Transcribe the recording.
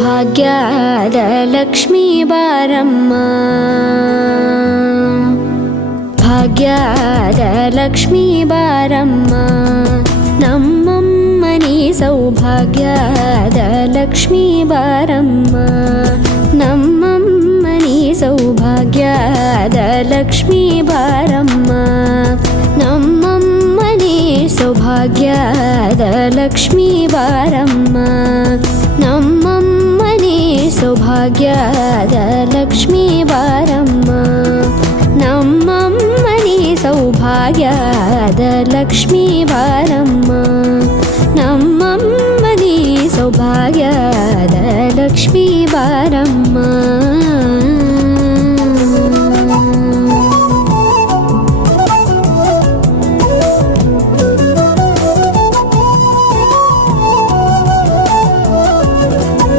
ಸೌಭಾಗ್ಯದ ಲಕ್ಷ್ಮೀ ಬಾರಮ್ಮ ಭಾಗ್ಯದ ಲಕ್ಷ್ಮೀ ಬಾರಮ್ಮ ನಮ್ಮಮ್ಮನಿ ಸೌಭಾಗ್ಯದ ಲಕ್ಷ್ಮೀ ಬಾರಮ್ಮ ನಮ್ಮಮ್ಮನಿ ಸೌಭಾಗ್ಯದ ಲಕ್ಷ್ಮೀ ಬಾರಮ್ಮ ನಮ್ಮಮ್ಮನಿ ಸೌಭಾಗ್ಯದ ಲಕ್ಷ್ಮೀ ಬಾರಮ್ಮ ನಮ್ಮಮ್ಮನಿ ಸೌಭಾಗ್ಯದ ಲಕ್ಷ್ಮೀ ಬಾರಮ್ಮ ನಮ್ಮಮ್ಮನಿ ಸೌಭಾಗ್ಯದ ಲಕ್ಷ್ಮೀ ಬಾರಮ್ಮ ನಮ್ಮಮ್ಮನಿ ಸೌಭಾಗ್ಯದ ಲಕ್ಷ್ಮೀ ಬಾರಮ್ಮ